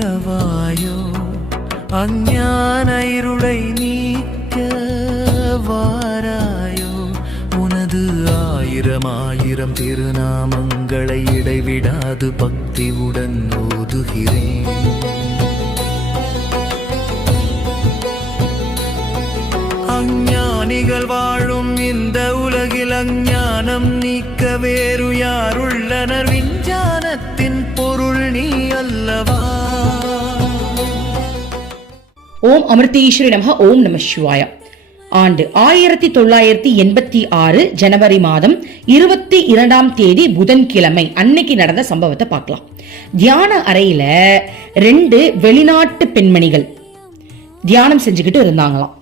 இரவாயோ அஞ்ஞான இருளை நீக்க வாராயோ? உனது ஆயிரம் ஆயிரம் திருநாமங்களை இடைவிடாது பக்தியுடன் ஓதுகிறேன். அஞ்ஞானிகள் வாழும் இந்த உலகில் அஞ்ஞானம் நீக்க வேறு யாருள்ளனர்? விஞ்ஞானத்தை பொருள் நீ அல்லவா? ஓம் அமிர்தீஸ்வரி நமக ஓம் நம சிவாயா. ஆண்டு ஆயிரத்தி தொள்ளாயிரத்தி எண்பத்தி ஆறு ஜனவரி மாதம் இருபத்தி இரண்டாம் தேதி புதன்கிழமை அன்னைக்கு நடந்த சம்பவத்தை பார்க்கலாம். தியான அறையில ரெண்டு வெளிநாட்டு பெண்மணிகள் தியானம் செஞ்சுக்கிட்டு இருந்தாங்களாம்.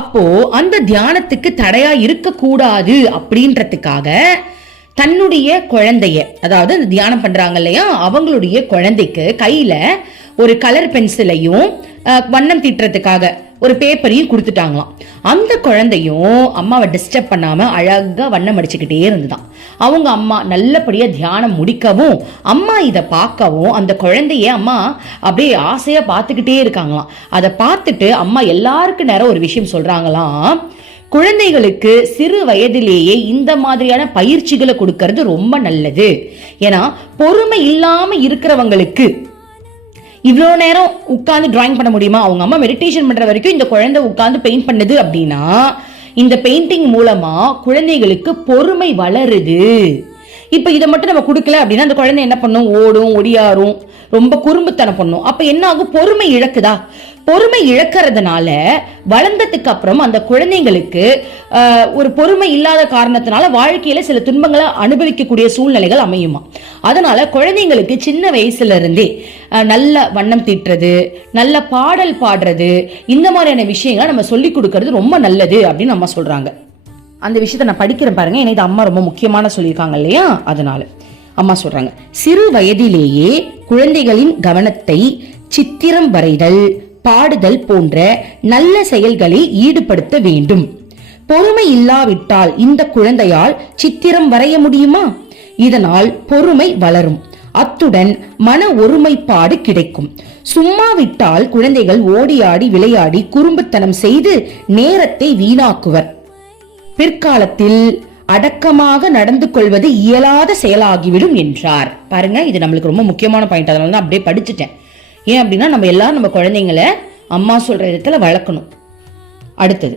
அப்போ அந்த தியானத்துக்கு தடையா இருக்கக்கூடாது அப்படின்றதுக்காக தன்னுடைய குழந்தைய அதாவது அந்த தியானம் பண்றாங்க இல்லையா அவங்களுடைய குழந்தைக்கு கையில ஒரு கலர் பென்சிலையும் வண்ணம் தீட்டுறதுக்காக ஒரு பேப்பரையும் கொடுத்துட்டாங்களாம். அந்த குழந்தையும் அம்மாவை டிஸ்டர்ப் பண்ணாம அழகா வண்ணம் அடிச்சுக்கிட்டே இருந்துதான். அவங்க அம்மா நல்லபடியா தியானம் முடிக்கவும் அம்மா இதை பார்க்கவும் அந்த குழந்தைய அம்மா அப்படியே ஆசையா பார்த்துக்கிட்டே இருக்காங்களாம். அதை பார்த்துட்டு அம்மா எல்லாருக்கும் நேரம் ஒரு விஷயம் சொல்றாங்களாம். குழந்தைகளுக்கு சிறு வயதிலேயே இந்த மாதிரியான பயிற்சிகளை கொடுக்கறது ரொம்ப நல்லது. ஏன்னா பொறுமை இல்லாம இருக்கிறவங்களுக்கு இவ்வளோ நேரம் உட்காந்து டிராயிங் பண்ண முடியுமா? அவங்க அம்மா மெடிடேஷன் பண்ற வரைக்கும் இந்த குழந்தை உட்காந்து பெயிண்ட் பண்ணுது அப்படின்னா இந்த பெயிண்டிங் மூலமா குழந்தைகளுக்கு பொறுமை வளருது. இப்ப இதை மட்டும் நம்ம கொடுக்கல அப்படின்னா அந்த குழந்தை என்ன பண்ணும்? ஓடும் ஒடியாரும் ரொம்ப குறும்புத்தனம் பண்ணும். அப்ப என்ன ஆகும்? பொறுமை இழக்குதா? பொறுமை இழக்கிறதுனால வளர்ந்ததுக்கு அப்புறம் அந்த குழந்தைங்களுக்கு ஒரு பொறுமை இல்லாத காரணத்தினால வாழ்க்கையில சில துன்பங்களை அனுபவிக்கக்கூடிய சூழ்நிலைகள் அமையுமா? அதனால குழந்தைங்களுக்கு சின்ன வயசுல இருந்தே நல்ல வண்ணம் தீட்டுறது நல்ல பாடல் பாடுறது இந்த மாதிரியான விஷயங்களை நம்ம சொல்லி கொடுக்கறது ரொம்ப நல்லது அப்படின்னு அம்மா சொல்றாங்க. அந்த விஷயத்தை நான் படிக்கிறேன் பாருங்க. ஏன்னா இது அம்மா ரொம்ப முக்கியமான சொல்லியிருக்காங்க இல்லையா? அதனால அம்மா சொல்றாங்க சிறு வயதிலேயே குழந்தைகளின் கவனத்தை சித்திரம் வரைதல் பாடுதல் போன்ற நல்ல செயல்களில் ஈடுபடுத்த வேண்டும். பொறுமை இல்லாவிட்டால் இந்த குழந்தையால் சித்திரம் வரைய முடியுமா? இதனால் பொறுமை வளரும். அத்துடன் மன ஒருமைப்பாடு கிடைக்கும். சும்மா விட்டால் குழந்தைகள் ஓடியாடி விளையாடி குறும்புத்தனம் செய்து நேரத்தை வீணாக்குவர். பிற்காலத்தில் அடக்கமாக நடந்து கொள்வது இயலாத செயலாகிவிடும் என்றார். பாருங்க இது நம்மளுக்கு ரொம்ப முக்கியமான பாயிண்ட் அதனால தான் அப்படியே படிச்சுட்டேன். ஏன் அப்படின்னா நம்ம எல்லாரும் நம்ம குழந்தைங்கள அம்மா சொல்கிற இடத்துல வளர்க்கணும். அடுத்தது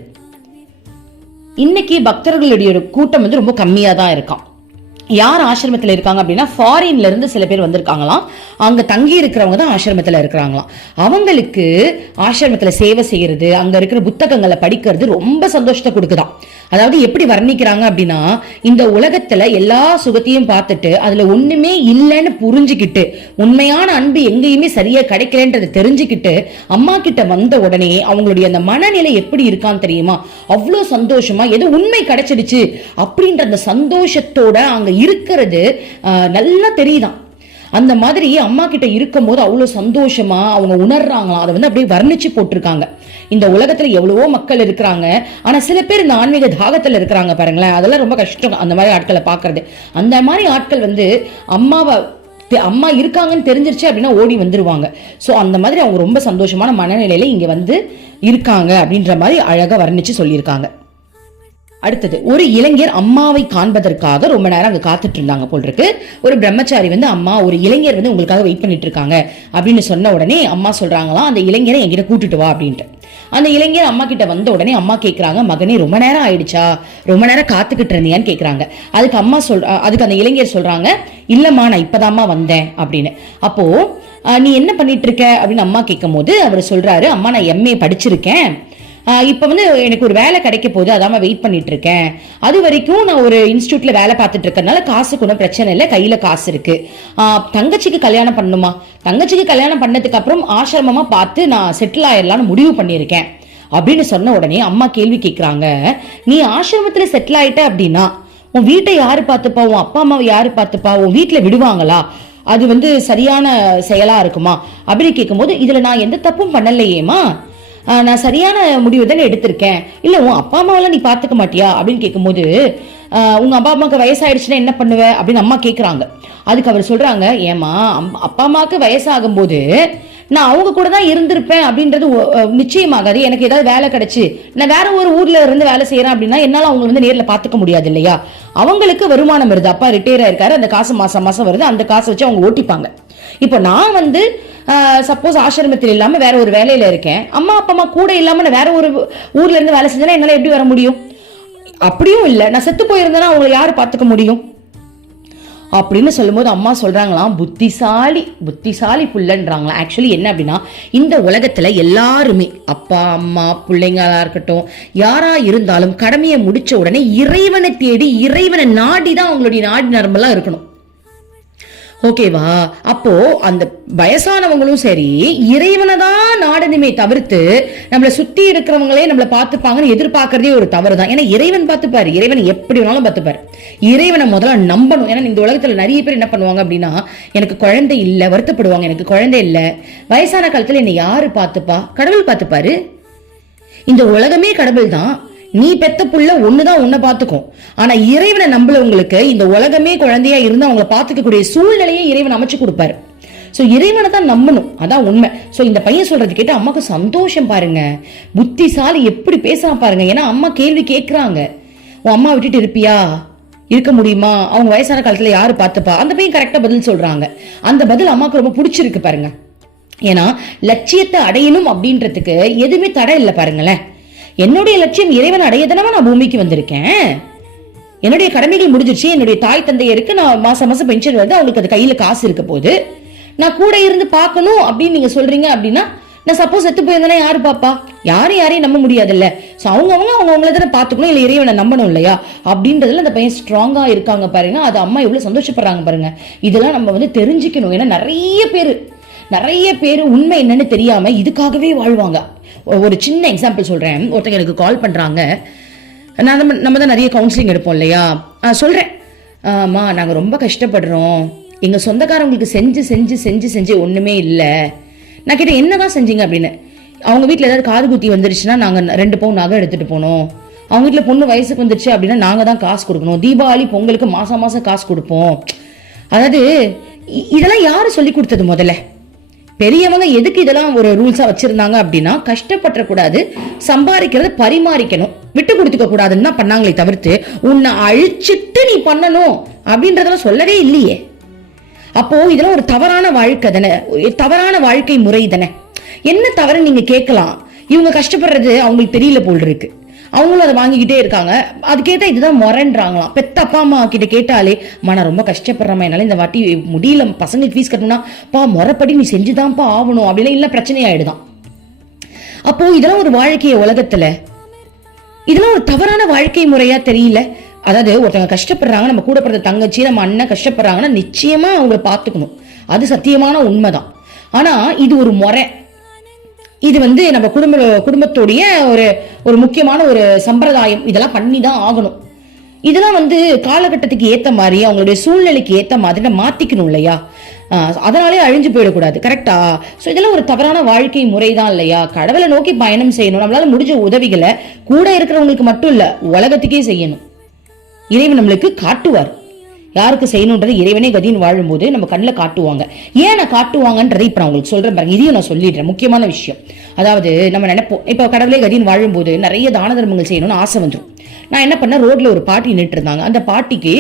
இன்னைக்கு பக்தர்களுடைய கூட்டம் வந்து ரொம்ப கம்மியாக தான் இருக்கான் யார் ஆசிரமத்தில் இருக்காங்க அப்படின்னா ஃபாரின்ல இருந்து சில பேர் வந்திருக்காங்களாம். அங்க தங்கி இருக்கிறவங்க தான் ஆசிரமத்தில் இருக்கிறாங்களாம். அவங்களுக்கு ஆசிரமத்தில் சேவை செய்யறது அங்க இருக்கிற புத்தகங்களை படிக்கிறது ரொம்ப சந்தோஷத்தை கொடுக்குதான் அதாவது எப்படி வர்ணிக்கிறாங்க அப்படின்னா இந்த உலகத்துல எல்லா சுகத்தையும் பார்த்துட்டு அதுல ஒண்ணுமே இல்லைன்னு புரிஞ்சுக்கிட்டு உண்மையான அன்பு எங்கேயுமே சரியா கிடைக்கலன்றதை தெரிஞ்சுக்கிட்டு அம்மா கிட்ட வந்த உடனே அவங்களுடைய அந்த மனநிலை எப்படி இருக்கான்னு தெரியுமா? அவ்வளோ சந்தோஷமா ஏதோ உண்மை கிடைச்சிடுச்சு? அப்படின்ற அந்த சந்தோஷத்தோட அங்க இருக்கிறது ஆஹ், நல்லா தெரியுதாம் அந்த மாதிரி அம்மா கிட்ட இருக்கும் போது அவ்வளோ சந்தோஷமா அவங்க உணர்றாங்களாம். அதை வந்து அப்படியே வர்ணிச்சு போட்டிருக்காங்க. இந்த உலகத்துல எவ்வளவோ மக்கள் இருக்கிறாங்க. ஆனா சில பேர் இந்த ஆன்மீக தாகத்துல இருக்கிறாங்க பாருங்களேன். அதெல்லாம் ரொம்ப கஷ்டம். அந்த மாதிரி ஆட்களை பாக்குறது அந்த மாதிரி ஆட்கள் வந்து அம்மாவை அம்மா இருக்காங்கன்னு தெரிஞ்சிருச்சு அப்படின்னா ஓடி வந்துருவாங்க. ஸோ அந்த மாதிரி அவங்க ரொம்ப சந்தோஷமான மனநிலையில இங்க வந்து இருக்காங்க அப்படின்ற மாதிரி அழகா வர்ணிச்சு சொல்லியிருக்காங்க. அடுத்தது ஒரு இளைஞர் அம்மாவை காண்பதற்காக ரொம்ப நேரம் அங்கே காத்துட்டு இருந்தாங்க போல் இருக்கு. ஒரு பிரம்மச்சாரி வந்து அம்மா ஒரு இளைஞர் வந்து உங்களுக்காக வெயிட் பண்ணிட்டு இருக்காங்க. அப்படின்னு சொன்ன உடனே அம்மா சொல்றாங்களாம் அந்த இளைஞரை என்கிட்ட கூட்டிட்டு வா அப்படின்ட்டு. அந்த இளைஞர் அம்மா கிட்ட வந்த உடனே அம்மா கேட்குறாங்க மகனே ரொம்ப நேரம் ஆயிடுச்சா? ரொம்ப நேரம் காத்துக்கிட்டு இருந்தியான்னு கேட்குறாங்க அதுக்கு அம்மா சொல் அதுக்கு அந்த இளைஞர் சொல்றாங்க இல்லம்மா நான் இப்பதாம்மா வந்தேன் அப்படின்னு. அப்போ நீ என்ன பண்ணிட்டு இருக்க? அப்படின்னு அம்மா கேட்கும் போது அவர் சொல்றாரு அம்மா நான் எம்ஏ படிச்சிருக்கேன். இப்போ வந்து எனக்கு ஒரு வேலை கிடைக்க போகுது அதாம வெயிட் பண்ணிட்டு இருக்கேன் அது வரைக்கும் நான் ஒரு இன்ஸ்டியூட்ல வேலை பார்த்துட்டு இருக்கறனால காசுக்கு ஒன்றும் பிரச்சனை இல்லை கையில காசு இருக்கு. தங்கச்சிக்கு கல்யாணம் பண்ணுமா தங்கச்சிக்கு கல்யாணம் பண்ணதுக்கு அப்புறம் ஆசிரமமா பார்த்து நான் செட்டில் ஆயிடலாம்னு முடிவு பண்ணியிருக்கேன். அப்படின்னு சொன்ன உடனே அம்மா கேள்வி கேட்குறாங்க நீ ஆசிரமத்தில் செட்டில் ஆயிட்ட அப்படின்னா உன் வீட்டை யாரு பார்த்துப்பா? உன் அப்பா அம்மாவை யாரு பார்த்துப்பா? உன் வீட்டில் விடுவாங்களா? அது வந்து சரியான செயலா இருக்குமா? அப்படின்னு கேட்கும்போது இதுல நான் எந்த தப்பும் பண்ணலையேமா நான் சரியான முடிவு தான் எடுத்திருக்கேன். இல்லை உன் அப்பா அம்மாவெல்லாம் நீ பார்த்துக்க மாட்டியா? அப்படின்னு கேட்கும்போது உங்கள் அப்பா அம்மாவுக்கு வயசாயிடுச்சுன்னா என்ன பண்ணுவ? அப்படின்னு அம்மா கேட்குறாங்க அதுக்கு அவர் சொல்கிறாங்க ஏமா அப்பா அம்மாவுக்கு வயசாகும்போது நான் அவங்க கூட தான் இருந்திருப்பேன் அப்படின்றது நிச்சயமாகாது. எனக்கு ஏதாவது வேலை கிடைச்சு நான் வேற ஒரு ஊர்ல இருந்து வேலை செய்யறேன் அப்படின்னா என்னால அவங்க வந்து நேரில் பாத்துக்க முடியாது இல்லையா? அவங்களுக்கு வருமானம் வருது. அப்பா ரிட்டையர் ஆயிருக்காரு. அந்த காசு மாசம் மாசம் வருது. அந்த காசை வச்சு அவங்க ஓட்டிப்பாங்க. இப்போ நான் வந்து சப்போஸ் ஆசிரமத்தில் இல்லாம வேற ஒரு வேலையில இருக்கேன். அம்மா அப்பா அம்மா கூட இல்லாம நான் வேற ஒரு ஊர்ல இருந்து வேலை செஞ்சேன்னா என்னால எப்படி வர முடியும்? அப்படியும் இல்லை. நான் செத்து போயிருந்தேன்னா அவங்களை யாரு பார்த்துக்க முடியும்? அப்படின்னு சொல்லும்போது அம்மா சொல்றாங்களாம் புத்திசாலி புத்திசாலி புள்ளன்றாங்களாம். ஆக்சுவலி என்ன அப்படின்னா இந்த உலகத்துல எல்லாருமே அப்பா அம்மா பிள்ளைங்களா இருக்கட்டும் யாரா இருந்தாலும் கடமையை முடிச்ச உடனே இறைவனை தேடி இறைவனை நாடி தான் அவங்களுடைய நாடி நரம்பெல்லாம் இருக்கணும். ஓகேவா? அப்போ அந்த வயசானவங்களும் சரி இறைவனை தான் நாடனுமே தவிர்த்து நம்மளை சுத்தி இருக்கிறவங்களே நம்மளை பார்த்துப்பாங்கன்னு எதிர்பார்க்கறதே ஒரு தவறு தான் ஏன்னா இறைவன் பார்த்துப்பாரு. இறைவன் எப்படி வேணாலும் பார்த்துப்பாரு. இறைவனை முதல்ல நம்பணும். ஏன்னா இந்த உலகத்துல நிறைய பேர் என்ன பண்ணுவாங்க அப்படின்னா எனக்கு குழந்தை இல்லை வருத்தப்படுவாங்க. எனக்கு குழந்தை இல்லை. வயசான காலத்துல என்னை யாரு பார்த்துப்பா? கடவுள் பார்த்துப்பாரு. இந்த உலகமே கடவுள் தான் நீ பெத்த புள்ள ஒண்ணுதான் உன்னை பார்த்துக்கும். ஆனா இறைவனை நம்பளவங்களுக்கு இந்த உலகமே குழந்தையா இருந்து அவங்களை பார்த்துக்கக்கூடிய சூழ்நிலையை இறைவன் அமைச்சு கொடுப்பாரு. ஸோ இறைவனை தான் நம்பணும். அதான் உண்மை. ஸோ இந்த பையன் சொல்றது கேட்டு அம்மாவுக்கு சந்தோஷம் பாருங்க. புத்திசாலி எப்படி பேசுறான் பாருங்க. ஏன்னா அம்மா கேள்வி கேட்குறாங்க உன் அம்மா விட்டுட்டு இருப்பியா? இருக்க முடியுமா? அவங்க வயசான காலத்தில் யாரு பார்த்துப்பா? அந்த பையன் கரெக்டாக பதில் சொல்கிறாங்க அந்த பதில் அம்மாவுக்கு ரொம்ப பிடிச்சிருக்கு பாருங்க. ஏன்னா லட்சியத்தை அடையணும் அப்படின்றதுக்கு எதுவுமே தடை இல்லை பாருங்களேன். என்னுடைய லட்சியம் இறைவன் அடையதானவா நான் பூமிக்கு வந்திருக்கேன். என்னுடைய கடமைகள் முடிஞ்சிருச்சு. என்னுடைய தாய் தந்தையருக்கு நான் மாசம் மாசம் பென்ஷன் வருது. அவங்களுக்கு அது கையில காசு இருக்க போது நான் கூட இருந்து பார்க்கணும் அப்படின்னு நீங்க சொல்றீங்க அப்படின்னா நான் சப்போஸ் செத்து போயிருந்தேன்னா யாரு பாப்பா? யாரும் யாரையும் நம்ப முடியாதுல்ல. சோ அவங்கவங்க அவங்க அவங்கள தானே பாத்துக்கணும் இல்ல இறைவனை நம்பணும் இல்லையா? அப்படின்றதுல அந்த பையன் ஸ்ட்ராங்கா இருக்காங்க பாருங்க. அது அம்மா எவ்வளவு சந்தோஷப்படுறாங்க பாருங்க. இதெல்லாம் நம்ம வந்து தெரிஞ்சுக்கணும். ஏன்னா நிறைய பேர் நிறைய பேர் உண்மை என்னன்னு தெரியாம இதுக்காகவே வாழ்வாங்க. ஒரு சின்ன எக்ஸாம்பிள் சொல்கிறேன் ஒருத்தங்க எனக்கு கால் பண்ணுறாங்க நான் நம்ம நம்ம தான் நிறைய கவுன்சிலிங் எடுப்போம் இல்லையா? ஆ, ஆமாம் நாங்கள் ரொம்ப கஷ்டப்படுறோம். எங்கள் சொந்தக்காரவங்களுக்கு செஞ்சு செஞ்சு செஞ்சு செஞ்சு ஒன்றுமே இல்லை. நான் கேட்டேன் என்னதான் செஞ்சீங்க? அப்படின்னு. அவங்க வீட்டில் ஏதாவது காது குத்தி வந்துருச்சுன்னா நாங்கள் ரெண்டு பவுன் நகை எடுத்துகிட்டு போனோம். அவங்க வீட்டில் பொண்ணு வயசுக்கு வந்துருச்சு அப்படின்னா நாங்கள் தான் காசு கொடுக்கணும். தீபாவளி பொங்கலுக்கு மாதம் மாதம் காசு கொடுப்போம். அதாவது இதெல்லாம் யார் சொல்லி கொடுத்தது முதல்ல? பெரியவங்க எதுக்கு இதெல்லாம் ஒரு ரூல்ஸா வச்சிருந்தாங்க அப்படின்னா கஷ்டப்பட்டுறக்கூடாது சம்பாதிக்கிறத பரிமாறிக்கணும் விட்டு கொடுத்துக்க கூடாதுன்னு தான் பண்ணாங்களே தவிர்த்து உன்னை அழிச்சிட்டு நீ பண்ணணும் அப்படின்றதெல்லாம் சொல்லவே இல்லையே. அப்போ இதெல்லாம் ஒரு தவறான வாழ்க்கை தானே தவறான வாழ்க்கை முறை தானே. என்ன தவறு நீங்க கேட்கலாம். இவங்க கஷ்டப்படுறது அவங்களுக்கு தெரியல போல் இருக்கு. அவங்களும் அதை வாங்கிக்கிட்டே இருக்காங்க. அது கேட்டால் இதுதான் முறைன்றாங்களாம் பெத்த அப்பா அம்மா கிட்ட கேட்டாலே மன ரொம்ப கஷ்டப்படுறமா என்னால இந்த வாட்டி முடியல. பசங்களுக்கு ஃபீஸ் கட்டணும்னா பா முறைப்படி நீ செஞ்சுதான்ப்பா ஆகணும். அப்படிலாம் இல்லை பிரச்சனையாயிடுதான். அப்போ இதெல்லாம் ஒரு வாழ்க்கைய உலகத்துல இதெல்லாம் ஒரு தவறான வாழ்க்கை முறையா தெரியல. அதாவது ஒருத்தவங்க கஷ்டப்படுறாங்க நம்ம கூட பிறந்த தங்கச்சி நம்ம அண்ணன் கஷ்டப்படுறாங்கன்னா நிச்சயமா அவங்கள பார்த்துக்கணும். அது சத்தியமான உண்மைதான். ஆனா இது ஒரு முறை. இது வந்து நம்ம குடும்ப குடும்பத்துடைய ஒரு ஒரு முக்கியமான ஒரு சம்பிரதாயம் இதெல்லாம் பண்ணி தான் ஆகணும். இதெல்லாம் வந்து காலகட்டத்துக்கு ஏத்த மாதிரி அவங்களுடைய சூழ்நிலைக்கு ஏத்த மாதிரி மாத்திக்கணும் இல்லையா? அதனாலே அழிஞ்சு போயிடக்கூடாது. கரெக்டா ஸோ இதெல்லாம் ஒரு தவறான வாழ்க்கை முறை தான் இல்லையா? கடவுளை நோக்கி பயணம் செய்யணும். நம்மளால முடிஞ்ச உதவிகளை கூட இருக்கிறவங்களுக்கு மட்டும் இல்ல உலகத்துக்கே செய்யணும். இறைவன் நம்மளுக்கு காட்டுவார். யாருக்கு செய்யணுன்றது இறைவனே கதின்னு வாழும்போது நம்ம கண்ணில் காட்டுவாங்க. ஏன் நான் காட்டுவாங்கன்றதை இப்போ நான் உங்களுக்கு சொல்றேன் பாருங்க. இதையும் நான் சொல்லிடுறேன். முக்கியமான விஷயம். அதாவது நம்ம நினைப்போம். இப்போ கடவுளே கதின்னு வாழும்போது நிறைய தான தர்மங்கள் செய்யணும்னு ஆசை வந்துடும் நான் என்ன பண்ணேன்? ரோட்ல ஒரு பாட்டி நின்றுட்டு இருந்தாங்க. அந்த பாட்டிக்கு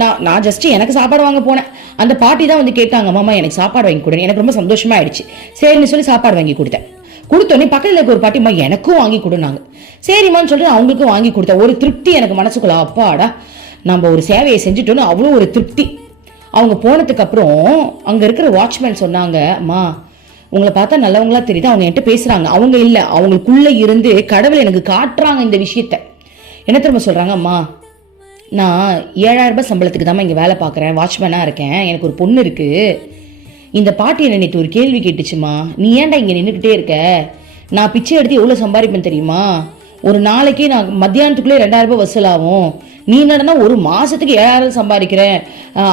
நான் நான் ஜஸ்ட் எனக்கு சாப்பாடு வாங்க போனேன். அந்த பாட்டி தான் வந்து கேட்டாங்க மாமா எனக்கு சாப்பாடு வாங்கி கொடுங்க எனக்கு ரொம்ப சந்தோஷமா ஆயிடுச்சு. சரின்னு சொல்லி சாப்பாடு வாங்கி கொடுத்தேன். கொடுத்தோடனே பக்கத்தில் இருக்க ஒரு பாட்டிம்மா எனக்கும் வாங்கி கொடுனாங்க சரிம்மான்னு சொல்லிட்டு அவங்களுக்கும் வாங்கி கொடுத்தேன். ஒரு திருப்தி எனக்கு மனசுக்குள்ள அப்பாடா நம்ம ஒரு சேவையை செஞ்சுட்டோன்னு அவ்வளோ ஒரு திருப்தி. அவங்க போனதுக்கப்புறம் அங்கே இருக்கிற வாட்ச்மேன் சொன்னாங்க அம்மா உங்களை பார்த்தா நல்லவங்களா தெரியுது அவங்க என்கிட்ட பேசுகிறாங்க அவங்க இல்லை அவங்களுக்குள்ளே இருந்து கடவுள் எனக்கு காட்டுறாங்க இந்த விஷயத்த. என்ன திரும்ப சொல்கிறாங்க அம்மா நான் ஏழாயிரம் ரூபாய் சம்பளத்துக்கு தான் இங்கே வேலை பார்க்குறேன் வாட்ச்மேனாக இருக்கேன் எனக்கு ஒரு பொண்ணு இருக்குது இந்த பாட்டி என்ன நேற்று ஒரு கேள்வி கேட்டுச்சுமா நீ ஏன்டா இங்கே நின்றுக்கிட்டே இருக்க? நான் பிச்சை எடுத்து எவ்வளோ சம்பாதிப்பேன் தெரியுமா? ஒரு நாளைக்கே நான் மத்தியானத்துக்குள்ளே ரெண்டாயிரம் ரூபாய் வசூலாகும். நீ என்னடனா ஒரு மாசத்துக்கு ஏழாயிரம் சம்பாதிக்கிறேன்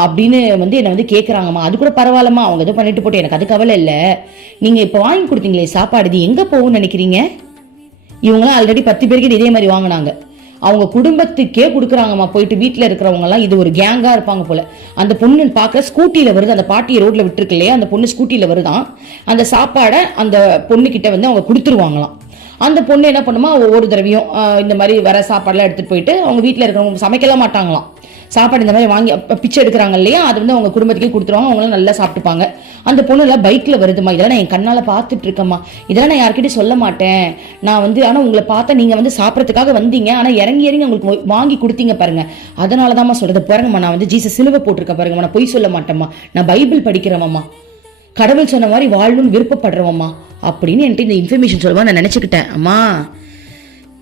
அப்படின்னு வந்து என்னை வந்து கேட்குறாங்கம்மா அது கூட பரவாயில்லம்மா. அவங்க எதுவும் பண்ணிட்டு போட்டு எனக்கு அது கவலை இல்லை. நீங்கள் இப்போ வாங்கி கொடுத்தீங்களே சாப்பாடு இது எங்கே போகும்னு நினைக்கிறீங்க? இவங்களாம் ஆல்ரெடி பத்து பேருக்கு இதே மாதிரி வாங்கினாங்க. அவங்க குடும்பத்துக்கே கொடுக்குறாங்கம்மா. போயிட்டு வீட்டில் இருக்கிறவங்கலாம் இது ஒரு கேங்காக இருப்பாங்க போல. அந்த பொண்ணு பார்க்க ஸ்கூட்டியில வருது. அந்த பாட்டியை ரோட்டில் விட்டுருக்கு இல்லையா? அந்த பொண்ணு ஸ்கூட்டியில் வருதான். அந்த சாப்பாடை அந்த பொண்ணுக்கிட்ட வந்து அவங்க கொடுத்துருவாங்களாம். அந்த பொண்ணு என்ன பண்ணுமா ஒவ்வொரு தடவையும் இந்த மாதிரி வர சாப்பாடுலாம் எடுத்துட்டு போயிட்டு அவங்க வீட்டில் இருக்கிறவங்க சமைக்கலாம் மாட்டாங்களாம். சாப்பாடு இந்த மாதிரி வாங்கி பிச்சை எடுக்கிறாங்க இல்லையா அது வந்து அவங்க குடும்பத்துக்கே கொடுத்துருவாங்க அவங்களும் நல்லா சாப்பிட்டுப்பாங்க. அந்த பொண்ணு எல்லாம் பைக்கில் வருதுமா இதெல்லாம் நான் என் கண்ணால் பார்த்துட்டு இருக்கேம்மா. இதெல்லாம் நான் யார்கிட்டயும் சொல்ல மாட்டேன். நான் வந்து ஆனால் உங்களை பார்த்தா நீங்கள் வந்து சாப்பிட்றதுக்காக வந்தீங்க ஆனால் இறங்கி இறங்கி உங்களுக்கு வாங்கி கொடுத்தீங்க பாருங்க. அதனால தான்மா சொல்கிறது பாருங்கம்மா நான் வந்து ஜீசஸ் சிலுவை போட்டிருக்கேன் பாருங்கம்மா நான் பொய் சொல்ல மாட்டேம்மா. நான் பைபிள் படிக்கிறவம்மா. கடவுள் சொன்ன மாதிரி வாழணும்னு விருப்பப்படுறவம்மா. அப்படின்னு என்கிட்ட இந்த இன்ஃபர்மேஷன் சொல்லுவா நான் நினச்சிக்கிட்டேன். அம்மா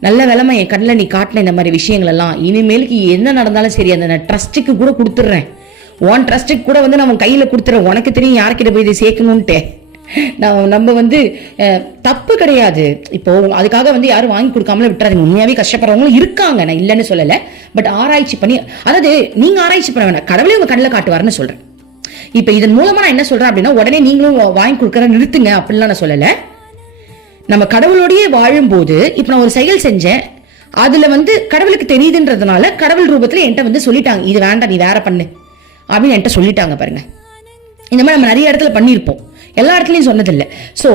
நல்ல வேலைமா என் கண்ணில் நீ காட்டின இந்த மாதிரி விஷயங்கள் எல்லாம் இனிமேலுக்கு என்ன நடந்தாலும் சரி அந்த நான் ட்ரஸ்ட்டுக்கு கூட கொடுத்துட்றேன். உன் ட்ரஸ்ட்டுக்கு கூட வந்து நான் கையில் கொடுத்துறேன் உனக்கு தெரியும் யார்கிட்ட போய் இதை சேர்க்கணுன்ட்டு நான் நம்ம வந்து தப்பு கிடையாது. இப்போ அதுக்காக வந்து யாரும் வாங்கி கொடுக்காமல விட்டுறாதீங்க. உண்மையாகவே கஷ்டப்படுறவங்களும் இருக்காங்க. நான் இல்லைன்னு சொல்லலை. பட் ஆராய்ச்சி பண்ணி அதாவது நீங்க ஆராய்ச்சி பண்ண வேணாம். கடவுளே உங்கள் கண்ணில் காட்டுவாருன்னு சொல்கிறேன் இப்போ இதன் மூலமா நான் என்ன சொல்றேன் அப்படின்னா உடனே நீங்களும் வாங்கி கொடுக்குற நிறுத்துங்க அப்படிலாம் நான் சொல்லலை. நம்ம கடவுளோடையே வாழும்போது இப்போ நான் ஒரு செயல் செஞ்சேன். அதுல வந்து கடவுளுக்கு தெரியுதுன்றதுனால கடவுள் ரூபத்துல என்கிட்ட வந்து சொல்லிட்டாங்க இது வேண்டாம் நீ வேற பண்ணு. அப்படின்னு என்கிட்ட சொல்லிட்டாங்க பாருங்க. இந்த மாதிரி நம்ம நிறைய இடத்துல பண்ணியிருப்போம். எல்லா இடத்துலயும் சொன்னதில்லை. ஸோ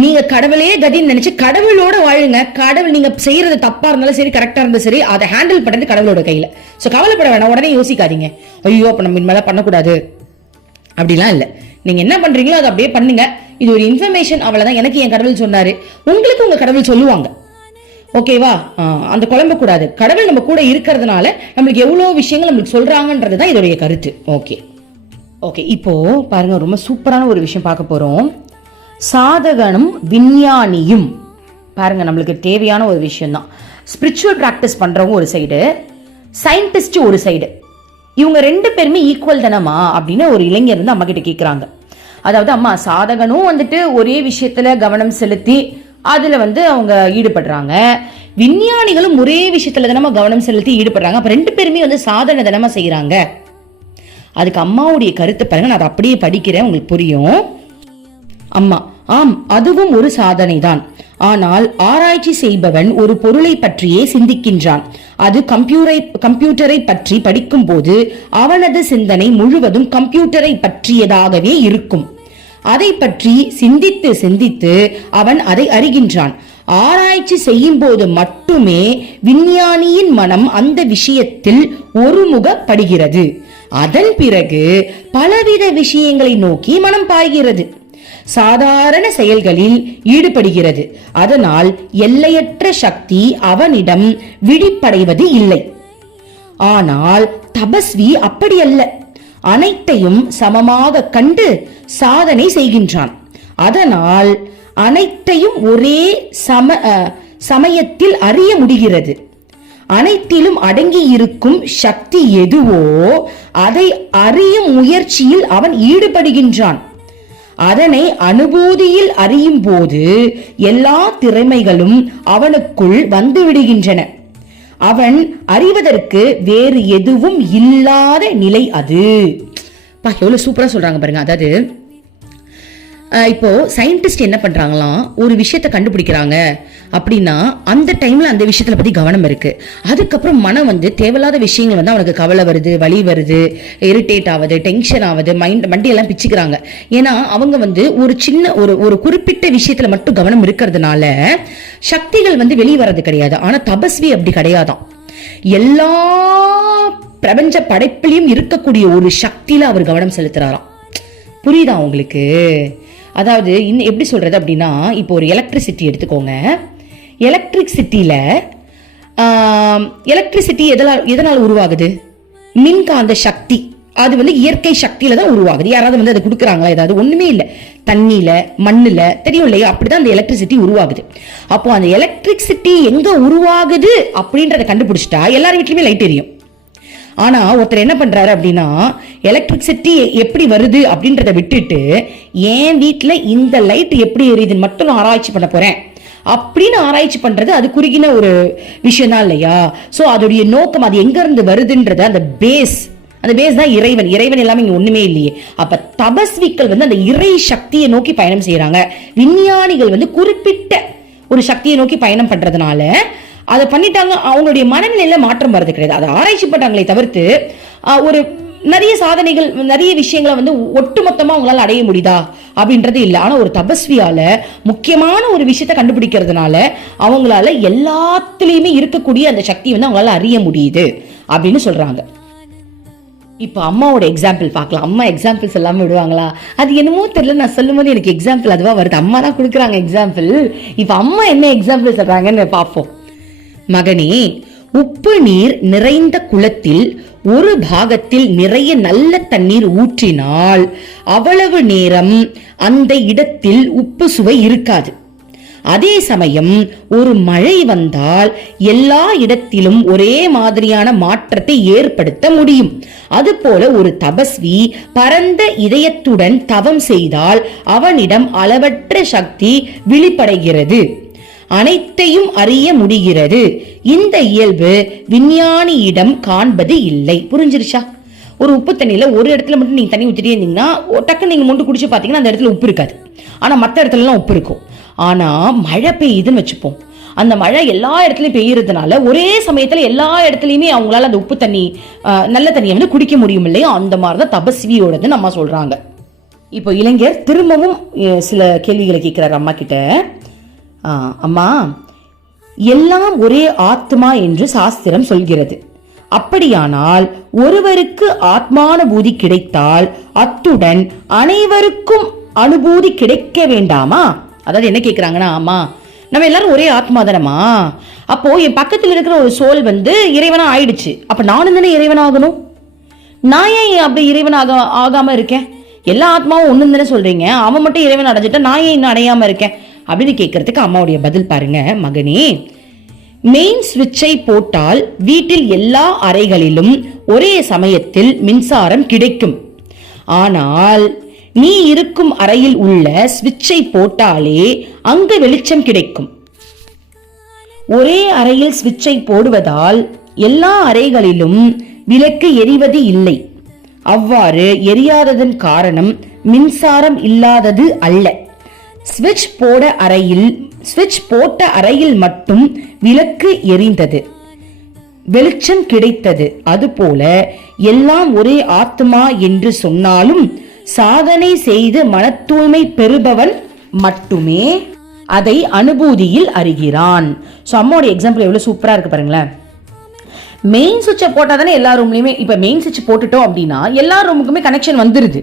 நீங்க கடவுளே கதின்னு நினைச்சு கடவுளோட வாழுங்க. கடவுள் நீங்க செய்யறது தப்பா இருந்தாலும் சரி கரெக்டா இருந்தாலும் சரி அதை ஹேண்டில் பண்றது கடவுளோட கையில. ஸோ கவலைப்பட வேணாம். உடனே யோசிக்காதீங்க. ஐயோ அப்ப நம்ம இனிமேல பண்ணக்கூடாது. அப்படிலாம் இல்லை. நீங்கள் என்ன பண்ணுறீங்களோ அதை அப்படியே பண்ணுங்க. இது ஒரு இன்ஃபர்மேஷன் அவ்வளோதான் எனக்கு என் கடவுள் சொன்னார். உங்களுக்கு உங்கள் கடவுள் சொல்லுவாங்க. ஓகேவா அந்த குழம்ப கூடாது. கடவுள் நம்ம கூட இருக்கிறதுனால நம்மளுக்கு எவ்வளோ விஷயங்கள் நம்மளுக்கு சொல்கிறாங்கன்றது தான் இதோடைய கருத்து. ஓகே ஓகே இப்போது பாருங்கள் ரொம்ப சூப்பரான ஒரு விஷயம் பார்க்க போகிறோம் சாதகனும் விஞ்ஞானியும். பாருங்க நம்மளுக்கு தேவையான ஒரு விஷயம் தான் ஸ்பிரிச்சுவல் ப்ராக்டிஸ் பண்ணுறவங்க ஒரு சைடு சயின்டிஸ்ட் ஒரு சைடு இவங்க ரெண்டு பேருமே ஈக்குவல் தானம்மா? அப்படின்னு ஒரு இளைஞர் வந்து அம்மா கிட்ட கேட்குறாங்க அதாவது அம்மா சாதகனும் வந்துட்டு ஒரே விஷயத்துல கவனம் செலுத்தி அதுல வந்து அவங்க ஈடுபடுறாங்க. விஞ்ஞானிகளும் ஒரே விஷயத்துல தினமா கவனம் செலுத்தி ஈடுபடுறாங்க. அப்ப ரெண்டு பேருமே வந்து சாதனை தினமா செய்யறாங்க அதுக்கு அம்மாவுடைய கருத்து பாருங்க நான் அதை அப்படியே படிக்கிறேன் உங்களுக்கு புரியும். அம்மா ஆம் அதுவும் ஒரு சாதனைதான். ஆனால் ஆராய்ச்சி செய்பவன் ஒரு பொருளை பற்றியே சிந்திக்கின்றான். அது கம்ப்யூரை கம்ப்யூட்டரை பற்றி படிக்கும்போது அவனது சிந்தனை முழுவதும் கம்ப்யூட்டரை பற்றியதாகவே இருக்கும். அதை பற்றி சிந்தித்து சிந்தித்து அவன் அதை அறிகின்றான். ஆராய்ச்சி செய்யும் போது மட்டுமே விஞ்ஞானியின் மனம் அந்த விஷயத்தில் ஒருமுகப்படுகிறது. அதன் பிறகு பலவித விஷயங்களை நோக்கி மனம் பாய்கிறது. சாதாரண செயல்களில் ஈடுபடுகிறது. அதனால் எல்லையற்ற சக்தி அவனிடம் விழிப்படைவது இல்லை. ஆனால் தபஸ்வி அப்படி அல்ல அனைத்தையும் சமமாக கண்டு சாதனை செய்கின்றான். அதனால் அனைத்தையும் ஒரே சம சமயத்தில் அறிய முடிகிறது. அனைத்திலும் அடங்கி இருக்கும் சக்தி எதுவோ அதை அறியும் முயற்சியில் அவன் ஈடுபடுகின்றான். அதனை அனுபூதியில் அறியும் போது எல்லா திறமைகளும் அவனுக்குள் வந்துவிடுகின்றன அவன் அறிவதற்கு வேறு எதுவும் இல்லாத நிலை அது. பா எவ்வளவு சூப்பரா சொல்றாங்க பாருங்க. அதாவது இப்போ சயின்டிஸ்ட் என்ன பண்றாங்களாம்? ஒரு விஷயத்தை கண்டுபிடிக்கிறாங்க. அப்படின்னா அந்த டைம்ல அந்த விஷயத்துல பத்தி கவனம் இருக்கு. அதுக்கப்புறம் மனம் வந்து தேவையில்லாத விஷயங்கள் வந்து அவனுக்கு கவலை வருது வலி வருது இரிட்டேட் ஆகுது டென்ஷன் ஆகுது மைண்ட் மண்டியெல்லாம் பிச்சுக்கிறாங்க. ஏன்னா அவங்க வந்து ஒரு சின்ன ஒரு ஒரு குறிப்பிட்ட விஷயத்துல மட்டும் கவனம் இருக்கிறதுனால சக்திகள் வந்து வெளியே வர்றது கிடையாது. ஆனா தபஸ்வி அப்படி கிடையாதான் எல்லா பிரபஞ்ச படைப்பிலையும் இருக்கக்கூடிய ஒரு சக்தியில அவர் கவனம் செலுத்துறாராம். புரியுதா உங்களுக்கு? அதாவது இன்னும் எப்படி சொல்கிறது அப்படின்னா இப்போ ஒரு எலக்ட்ரிசிட்டி எடுத்துக்கோங்க. எலக்ட்ரிசிட்டியில் எலக்ட்ரிசிட்டி எதனால் எதனால் உருவாகுது? மின்காந்த சக்தி. அது வந்து இயற்கை சக்தியில் தான் உருவாகுது. யாராவது வந்து அதை கொடுக்குறாங்களா? ஏதாவது ஒன்றுமே இல்லை. தண்ணியில் மண்ணில் தெரியும் இல்லையா? அப்படிதான் அந்த எலக்ட்ரிசிட்டி உருவாகுது. அப்போது அந்த எலக்ட்ரிசிட்டி எங்கே உருவாகுது அப்படின்றத கண்டுபிடிச்சிட்டா எல்லார் வீட்லையுமே லைட் எரியும். ஆனா ஒருத்தர் என்ன பண்றாரு அப்படின்னா எலக்ட்ரிசிட்டி எப்படி வருது அப்படின்றத விட்டுட்டு என் வீட்டில் இந்த லைட் எப்படி எரியுதுன்னு மட்டும் நான் ஆராய்ச்சி பண்ண போறேன். அப்படின்னு ஆராய்ச்சி பண்றது அது குறுகின ஒரு விஷயம் தான் இல்லையா? ஸோ அதோடைய நோக்கம் அது எங்க இருந்து வருதுன்றது அந்த பேஸ் அந்த பேஸ் தான் இறைவன். இறைவன் எல்லாமே இங்கே ஒன்றுமே இல்லையே. அப்போ தபஸ்விக்கள் வந்து அந்த இறை சக்தியை நோக்கி பயணம் செய்கிறாங்க விஞ்ஞானிகள் வந்து குறிப்பிட்ட ஒரு சக்தியை நோக்கி பயணம் பண்ணுறதுனால அதை பண்ணிட்டாங்க அவங்களுடைய மனநிலையில மாற்றம் வர்றது கிடையாது. அதை ஆராய்ச்சி பண்ணாங்களே தவிர்த்து ஒரு நிறைய சாதனைகள் நிறைய விஷயங்களை வந்து ஒட்டுமொத்தமா அவங்களால அடைய முடியுதா? அப்படின்றது இல்லை. ஆனா ஒரு தபஸ்வியால முக்கியமான ஒரு விஷயத்த கண்டுபிடிக்கிறதுனால அவங்களால எல்லாத்துலேயுமே இருக்கக்கூடிய அந்த சக்தி வந்து அவங்களால அறிய முடியுது அப்படின்னு சொல்றாங்க. இப்போ அம்மாவோட எக்ஸாம்பிள் பார்க்கலாம். அம்மா எக்ஸாம்பிள்ஸ் எல்லாமே விடுவாங்களா? அது என்னமோ தெரியல. நான் சொல்லும்போது எனக்கு எக்ஸாம்பிள் அதுவாக வருது. அம்மா தான் கொடுக்குறாங்க எக்ஸாம்பிள் இப்போ அம்மா என்ன எக்ஸாம்பிள் சொல்கிறாங்கன்னு பார்ப்போம். மகனே உப்பு நீர் நிறைந்த குளத்தில் ஒரு பாகத்தில் நிறைய நல்ல தண்ணீர் ஊற்றினால் அவ்வளவு நேரம் அந்த இடத்தில் உப்பு சுவை இருக்காது. அதே சமயம் ஒரு மழை வந்தால் எல்லா இடத்திலும் ஒரே மாதிரியான மாற்றத்தை ஏற்படுத்த முடியும். அதுபோல ஒரு தபஸ்வி பரந்த இதயத்துடன் தவம் செய்தால் அவனிடம் அளவற்ற சக்தி விழிப்படைகிறது. அனைத்தையும் அறிய முடிகிறது. இந்த இயல்பு விஞ்ஞானியிடம் காண்பது இல்லை. புரிஞ்சிருச்சா? ஒரு உப்பு தண்ணியில் ஒரு இடத்துல மட்டும் நீங்கள் தண்ணி ஊற்றிட்டே இருந்தீங்கன்னா டக்குன்னு நீங்கள் மொண்டு குடிச்சு பார்த்தீங்கன்னா அந்த இடத்துல உப்பு இருக்காது. ஆனால் மற்ற இடத்துலலாம் உப்பு இருக்கும். ஆனால் மழை பெய்யுதுன்னு வச்சுப்போம். அந்த மழை எல்லா இடத்துலையும் பெய்யறதுனால ஒரே சமயத்தில் எல்லா இடத்துலையுமே அவங்களால அந்த உப்பு தண்ணி நல்ல தண்ணியை வந்து குடிக்க முடியும் இல்லையா? அந்த மாதிரிதான் தபஸ்வியோடது நம்ம சொல்கிறாங்க இப்போ இளைஞர் திரும்பவும் சில கேள்விகளை கேட்குறாரு அம்மா கிட்ட. அம்மா எல்லாம் ஒரே ஆத்மா என்று சாஸ்திரம் சொல்கிறது. அப்படியானால் ஒருவருக்கு ஆத்மானுபூதி கிடைத்தால் அத்துடன் அனைவருக்கும் அனுபூதி கிடைக்க வேண்டாமா? அதாவது என்ன கேட்குறாங்கன்னா ஆமா நம்ம எல்லாரும் ஒரே ஆத்மா தானமா அப்போ என் பக்கத்தில் இருக்கிற ஒரு சோல் வந்து இறைவனா ஆயிடுச்சு. அப்ப நானும் தானே இறைவனாகணும்? நான் ஏன் அப்படி இறைவனாக ஆகாம இருக்கேன்? எல்லா ஆத்மாவும் ஒன்று தானே சொல்றீங்க. அவன் மட்டும் இறைவன் அடைஞ்சிட்டா நான் ஏன் இன்னும் அடையாம இருக்கேன்? அப்படின்னு கேட்கறதுக்கு அம்மாவுடைய பதில் பாருங்க மகனே. மெயின் சுவிட்சை போட்டால் வீட்டில் எல்லா அறைகளிலும் ஒரே சமயத்தில் மின்சாரம் கிடைக்கும். ஆனால் நீ இருக்கும் அறையில் உள்ள சுவிட்சை போட்டாலே அங்கு வெளிச்சம் கிடைக்கும். ஒரே அறையில் சுவிட்சை போடுவதால் எல்லா அறைகளிலும் விளக்கு எரிவது இல்லை. அவ்வாறு எரியாததன் காரணம் மின்சாரம் இல்லாதது அல்ல. ஸ்விட்ச் போட அறையில் ஸ்விட்ச் போட்ட அறையில் மட்டும் விளக்கு எரிந்தது. வெளிச்சம் கிடைத்தது. அதுபோல எல்லாம் ஒரே ஆத்மா என்று சொன்னாலும் சாதனை செய்து மனத்தூய்மை பெறுபவன் மட்டுமே அதை அனுபூதியில் அறிகிறான். ஸோ அம்மாவோட எக்ஸாம்பிள் எவ்வளோ சூப்பராக இருக்கு பாருங்களேன். மெயின் சுவிட்சை போட்டால் தானே எல்லா ரூம்லையுமே இப்போ மெயின் சுவிட்ச் போட்டுட்டோம் அப்படின்னா எல்லா ரூமுக்குமே கனெக்ஷன் வந்துடுது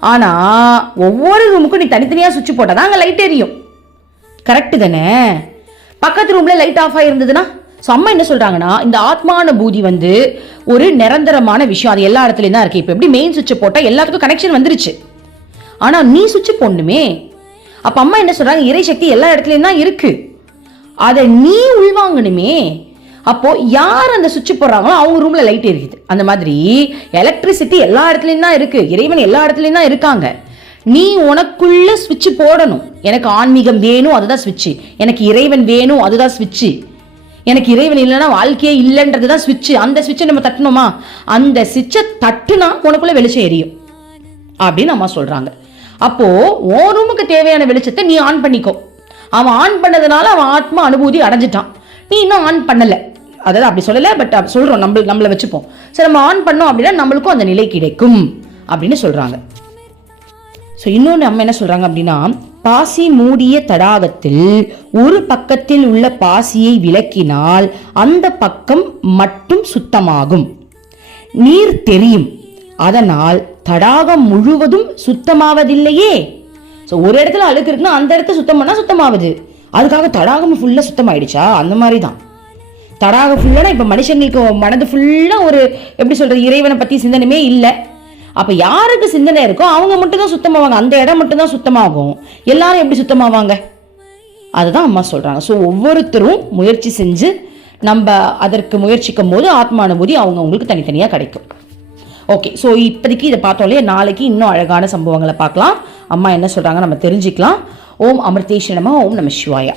ஆனால் ஒவ்வொரு ரூமுக்கும் நீ தனித்தனியாக சுவிட்ச் போட்டால் தான் அங்கே லைட் எரியும். கரெக்டு தானே? பக்கத்து ரூமில் லைட் ஆஃப் ஆகிருந்ததுன்னா ஸோ அம்மா என்ன சொல்கிறாங்கன்னா இந்த ஆத்மானுபூதி வந்து ஒரு நிரந்தரமான விஷயம். அது எல்லா இடத்துலையும் தான் இருக்கு. இப்போ எப்படி மெயின் சுவிட்ச் போட்டால் எல்லாத்துக்கும் கனெக்ஷன் வந்துருச்சு. ஆனால் நீ சுவிட்ச் போடணுமே. அப்போ அம்மா என்ன சொல்கிறாங்க இறை சக்தி எல்லா இடத்துலையும் தான் இருக்குது அதை நீ உள்வாங்கணுமே. அப்போது யார் அந்த சுவிட்ச் போடுறாங்களோ அவங்க ரூமில் லைட் எரியுது அந்த மாதிரி எலக்ட்ரிசிட்டி எல்லா இடத்துலையும் தான் இருக்குது இறைவன் எல்லா இடத்துலையும் தான் இருக்காங்க. நீ உனக்குள்ள சுவிட்ச் போடணும். எனக்கு ஆன்மீகம் வேணும் அதுதான் சுவிட்ச். எனக்கு இறைவன் வேணும் அதுதான் சுவிட்ச். எனக்கு இறைவன் இல்லைன்னா வாழ்க்கையே இல்லைன்றது தான் சுவிட்ச். அந்த சுவிட்சை நம்ம தட்டணுமா? அந்த சுவிட்சை தட்டுனா உனக்குள்ள வெளிச்சம் எரியும். அப்படின்னு அம்மா சொல்றாங்க. அப்போ ஓ ரூமுக்கு தேவையான வெளிச்சத்தை நீ ஆன் பண்ணிக்கோ. அவன் ஆன் பண்ணதுனால அவன் ஆத்மா அனுபூதி அடைஞ்சிட்டான். நீ இன்னும் ஆன் பண்ணலை. அதாவது அப்படி சொல்லலை பட் சொல்கிறோம் நம்ம நம்மளை வச்சுப்போம். சரி நம்ம ஆன் பண்ணோம் அப்படின்னா நம்மளுக்கும் அந்த நிலை கிடைக்கும் அப்படின்னு சொல்கிறாங்க ஸோ இன்னொன்று நம்ம என்ன சொல்கிறாங்க அப்படின்னா பாசி மூடிய தடாகத்தில் ஒரு பக்கத்தில் உள்ள பாசியை விளக்கினால் அந்த பக்கம் மட்டும் சுத்தமாகும். நீர் தெரியும். அதனால் தடாகம் முழுவதும் சுத்தமாவதில்லையே. ஸோ ஒரு இடத்துல அழுக்கு இருக்குன்னா அந்த இடத்த சுத்தம் பண்ணால் சுத்தமாகுது. அதுக்காக தடாகம் ஃபுல்லாக சுத்தமாயிடுச்சா? அந்த மாதிரி தான். தடாக ஃபுல்லாக இப்போ மனுஷங்களுக்கு மனது ஃபுல்லாக ஒரு எப்படி சொல்கிறது இறைவனை பற்றி சிந்தனையுமே இல்லை. அப்போ யாருக்கு சிந்தனை இருக்கோ அவங்க மட்டும் தான் சுத்தமாவாங்க. அந்த இடம் மட்டும் தான் சுத்தமாகும். எல்லாரும் எப்படி சுத்தமாவாங்க? அதுதான் அம்மா சொல்கிறாங்க ஸோ ஒவ்வொருத்தரும் முயற்சி செஞ்சு நம்ம அதற்கு முயற்சிக்கும் போது ஆத்மானுபூதி அவங்க அவங்களுக்கு தனித்தனியாக கிடைக்கும். ஓகே ஸோ இப்போதைக்கு இதை பார்த்தோம் இல்லையா? நாளைக்கு இன்னும் அழகான சம்பவங்களை பார்க்கலாம். அம்மா என்ன சொல்கிறாங்க நம்ம தெரிஞ்சுக்கலாம். ஓம் அமிர்தேஷ் நம ஓம் நம சிவாயா.